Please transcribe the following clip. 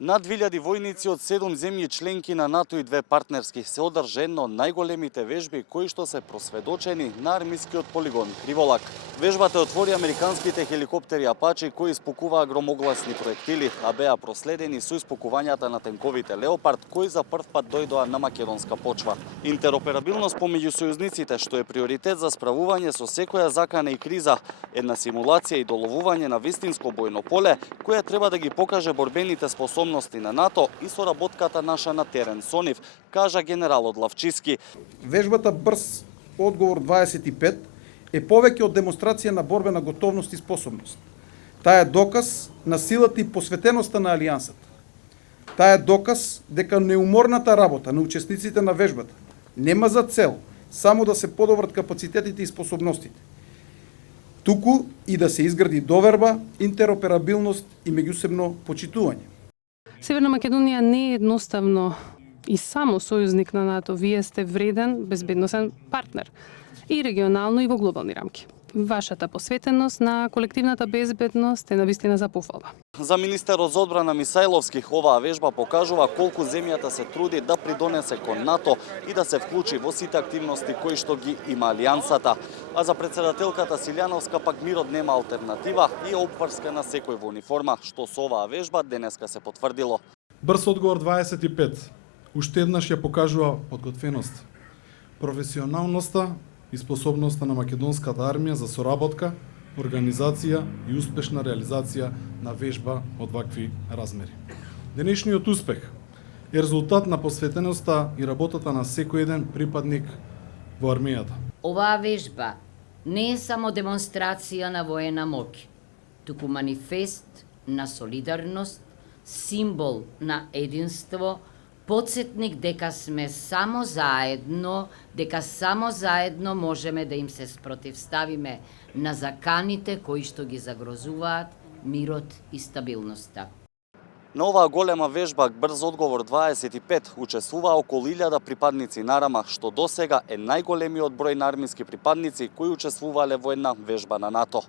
Над 2000 војници од 7 земји членки на НАТО и 2 партнерски се одржа една од најголемите вежби кои што се просведочени на армискиот полигон Криволак. Вежбата отвори американските хеликоптери Апачи кои испукуваа громогласни проектили, а беа проследени со испукувањата на тенковите Леопард кои за прв пат дојдоа на македонска почва. Интероперабилност помеѓу сојузниците што е приоритет за справување со секоја закана и криза, една симулација и доловување на вистинско бојно поле која треба да ги покаже борбените способности на НАТО и соработката наша на терен со нив, кажа генералот Лавчиски. Вежбата Брз одговор 25 е повеќе од демонстрација на борбена готовност и способност. Таа е доказ на силата и посветеноста на алијансата. Таа е доказ дека неуморната работа на учесниците на вежбата нема за цел само да се подобрат капацитетите и способностите, туку и да се изгради доверба, интероперабилност и меѓусебно почитување. Северна Македонија не е едноставно и само сојузник на НАТО. Вие сте вреден безбедносен партнер и регионално и во глобални рамки. Вашата посветеност на колективната безбедност е навистина за пофалба. За министерот за одбрана Мисајловски, оваа вежба покажува колку земјата се труди да придонесе кон НАТО и да се вклучи во сите активности кои што ги има алијансата. А за председателката Силјановска пак мирот нема алтернатива и е обврска на секој во униформа, што со оваа вежба денеска се потврдило. Брз одговор 25. Уште еднаш ја покажува подготвеност, професионалноста и способноста на македонската армија за соработка, организација и успешна реализација на вежба од вакви размери. Денешниот успех е резултат на посветеноста и работата на секој еден припадник во армијата. Оваа вежба не е само демонстрација на воена моќ, туку манифест на солидарност, символ на единство, подсетник дека сме само заедно, дека само заедно можеме да им се спротивставиме на заканите кои што ги загрозуваат мирот и стабилноста. На оваа голема вежба Брз одговор 25 учествуваа околу 1000 припадници на РАМА, што досега е најголемиот број на армиски припадници кои учествувале во една вежба на НАТО.